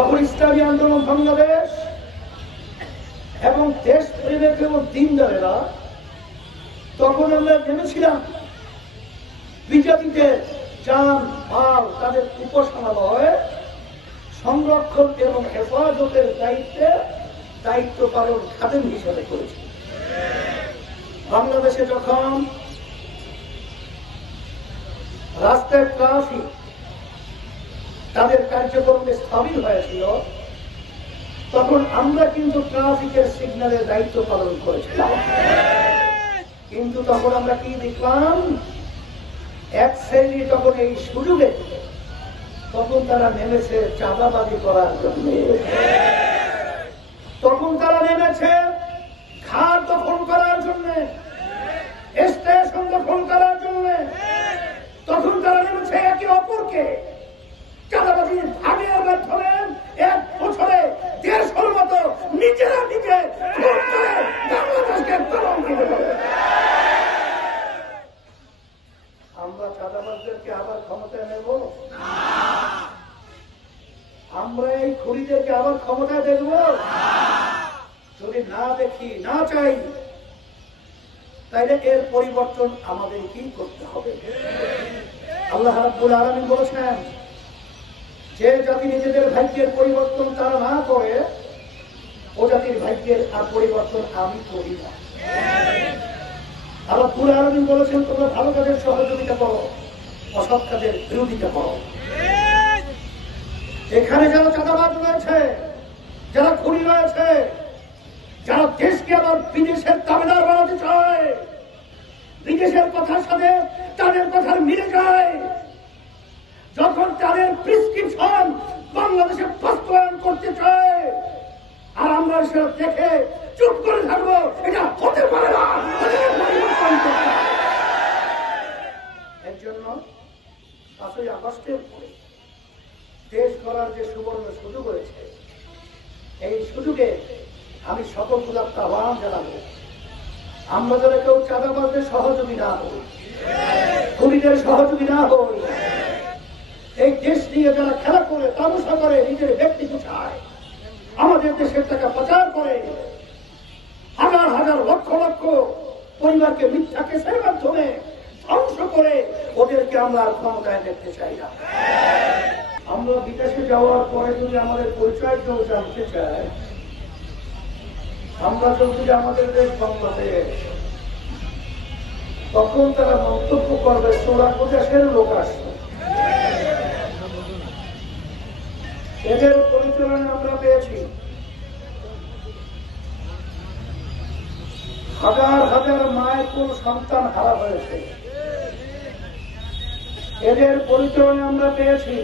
তখন ইসলামী আন্দোলন বাংলাদেশ এবং দেশ প্রেমের এবং দিনদারেরা তখন আমরা নেমেছিলাম বিজাতিদের জান মাল তাদের উপাসনালয় সংরক্ষণ এবং হেফাজতের দায়িত্ব পালন খাদেম হিসেবে করেছি। বাংলাদেশে যখন রাস্তায় ট্রাফিক তাদের কার্যক্রমে স্থবির হয়েছিল তখন আমরা কিন্তু ট্রাফিকের সিগন্যালের দায়িত্ব পালন করেছিলাম। কিন্তু তখন আমরা কি দেখলাম, এক শ্রেণী তখন এই সুযোগে তখন তারা নেমেছে চাঁদাবাজি করার জন্য, তখন তারা নেমেছে ঘাট দখল করার জন্য, স্টেশন দখল করার জন্য, তখন তারা নেমেছে একে অপরকে চাঁদাবাজির ভাগের মাধ্যমে 1 বছরে 150 মতো নিজেরা নিজে বাংলাদেশকে কলঙ্কিত করে। আমরা চাঁদাবাজদেরকে আবার ক্ষমতায় নেব? আমরা এই খুনিদেরকে আবার ক্ষমতায় দেখব? যদি না দেখি, না চাই, তাইলে এর পরিবর্তন আমাদের কি করতে হবে? আল্লাহ রাব্বুল আলামিন বলেছেন, যে জাতি নিজেদের ভাগ্যের পরিবর্তন তারা না করে ও জাতির ভাগ্যের আর পরিবর্তন আমি করি না। আল্লাহ রাব্বুল আলামিন বলেছেন, তোমরা ভালো কাজের সহযোগিতা করো, অসৎ কাজের বিরোধিতা করো। এখানে যারা চাঁদাবাজ রয়েছে, যারা খুনি রয়েছে, যারা দেশকে আবার বিদেশের দাবিদার বানাতে চায়, বিদেশের কথার সাথে তাদের কথার মিলে যায়, যখন তাদের প্রেসক্রিপশন বাংলাদেশে বাস্তবায়ন করতে চায় আর আমরা সেটা দেখে চুপ করে থাকবো, এটা হতে পারে না। এর জন্য 5ই আগস্টের পরে দেশ গড়ার যে সুবর্ণ সুযোগ হয়েছে, এই সুযোগে আমি সকল ক্ষুধার্ত আহ্বান জানাবো, আমরা যারা কেউ চাঁদাবাজদের সহযোগী না হই, খুনিদের সহযোগী না হই, এই দেশ নিয়ে যারা খেলা করে, তামাশা করে, নিজের ব্যক্তি চায়, আমাদের দেশের টাকা পাচার করে, হাজার হাজার লক্ষ লক্ষ পরিবারকে মিথ্যা কেসের মাধ্যমে ধ্বংস করে, ওদেরকে আমরা ক্ষমতায় দেখতে চাই না। আমরা বিদেশে যাওয়ার পরে যদি আমাদের পরিচয় কেউ জানতে চায়, আমরা যদি আমাদের দেশ বাংলাদেশ, তখন তারা মন্তব্য করবে সোনা দেশের লোক আসবে। এদের পরিচালনা আমরা পেয়েছি, হাজার হাজার মায়ের কোন সন্তান হারা হয়েছে। এদের পরিচালনা আমরা পেয়েছি,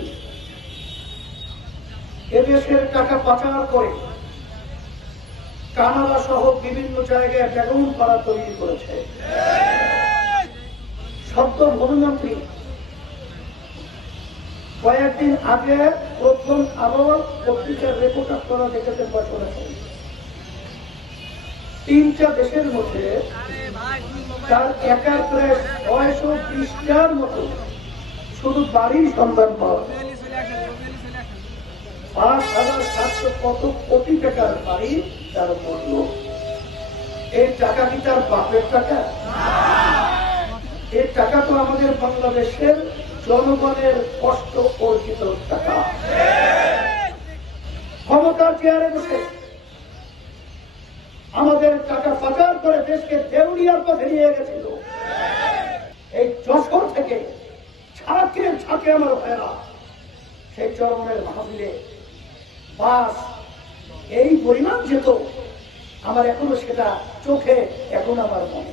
এদেশের টাকা পাচার করে কানাডা সহ বিভিন্ন জায়গায় বেগুন পাড়া তৈরি করেছে। সদ্য প্রধানমন্ত্রী কয়েকদিন আগে প্রথম আলো পত্রিকার রিপোর্টার করা দেখেছেন, বছরেছেন 3টা দেশের মধ্যে তার একার প্রায় 620টার মতো শুধু বাড়ির সন্ধান পাওয়া, 5,700 কত কোটি টাকার বাড়ি তার মূল্য। এই টাকা কি তার বাপের টাকা? এই টাকা তো আমাদের বাংলাদেশের জনগণের কষ্ট অর্জিত টাকা। ক্ষমতার চেয়ারে বসে আমাদের টাকা পাচার করে দেশকে দেউলিয়ার পথে নিয়ে গেছিল। এই যশোর থেকে ছাকে আমার ভাইরা, সেই চরমের মাহফিলে বাস এই পরিমাণ যেত, আমার এখনো সেটা চোখে, এখন আমার মনে।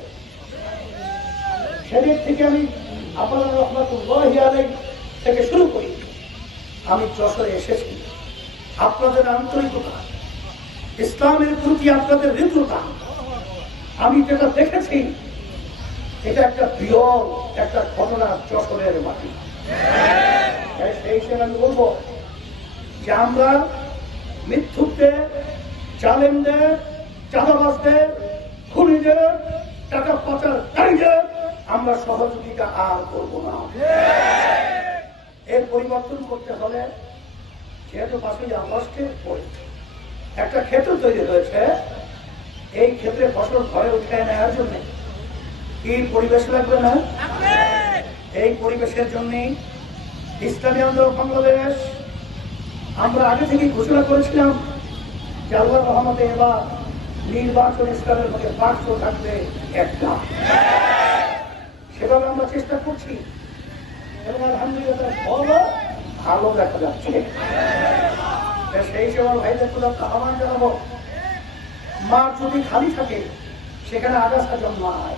সেদিক থেকে আমি আপনার রহমাতুল্লাহি আলাইহি থেকে শুরু করি, আমি যশোরে এসেছি। আপনাদের আন্তরিকতা, ইসলামের প্রতি আপনাদের হৃদ্রতা, আমি যেটা দেখেছি, এটা একটা বিরল একটা ঘটনা যশোরের মাটি। সেই হিসেবে আমি বলবো যে আমরা মিথ্যুকদের, জালেমদের, চাঁদাবাজদের, খুনিদের, টাকা পাচারকারীদের আমরা সহযোগিতা আর করব না। এর পরিবর্তন করতে হলে যেহেতু 5ই আগস্টের পরে একটা ক্ষেত্র তৈরি হয়েছে, এই ক্ষেত্রে ফসল ঘরে উঠে নেওয়ার জন্য কি পরিবেশ লাগবে না? এই পরিবেশের জন্য ইসলামী আন্দোলন বাংলাদেশ আমরা আগে থেকেই ঘোষণা করেছিলাম যে আল্লাহর রহমতে এবার নির্বাচন ইসলামের মধ্যে বাক্স থাকবে একটা। সেভাবে আমরা চেষ্টা করছি এবং আলহামদুলিল্লাহ বড় ভালো দেখা যাচ্ছে। সেই সময় ভাইদের প্রতি আহ্বান জানাবো, মাঠ যদি খালি থাকে সেখানে আগাছা জন্মায়,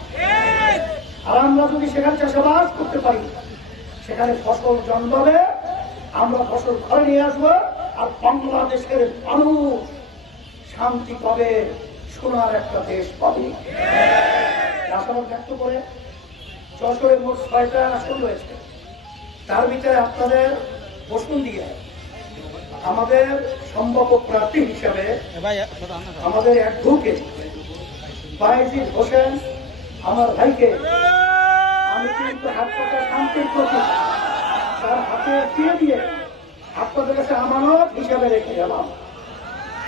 আর আমরা যদি সেখানে চাষাবাদ করতে পারি সেখানে ফসল জন্মাবে, আমরা ফসল ঘরে নিয়ে আসবো, আর বাংলাদেশের মানুষ শান্তি পাবে, সোনার একটা দেশ পাবে। আশাবাদ ব্যক্ত করে যশোরে মোট 6টা আসন রয়েছে, তার ভিতরে আপনাদের বসুন দিয়ে আমাদের সম্ভাব্য প্রার্থী হিসাবে আমাদের অ্যাডভোকেট বায়েজিদ হোসেন আমার ভাইকে আমি কিন্তু আপনাদের শান্তির প্রতি তার হাতে দিয়ে আপনাদের কাছে আমানত হিসাবে রেখে গেলাম।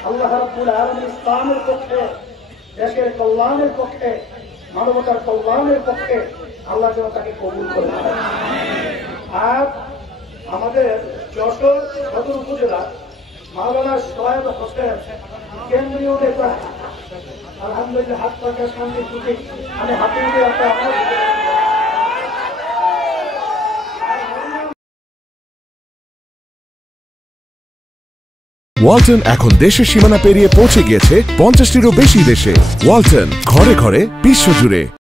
আল্লাহ রাব্বুল আলামিন ইসলামের পক্ষে, দেশের কল্যাণের পক্ষে, মানবতার কল্যাণের পক্ষে আল্লাহ যেন তাকে কবুল করে নেয়। আর আমাদের যশোর সদর উপজেলা মাওলানা সোহেব হোসেন কেন্দ্রীয় নেতা, আলহামদুলিল্লাহ হাত পাকা শান্তির প্রতি আমি হাতে দিয়ে আপনার ওয়ালটন এখন দেশের সীমানা পেরিয়ে পৌঁছে গিয়েছে 50টিরও বেশি দেশে। ওয়ালটন, ঘরে ঘরে বিশ্বজুড়ে।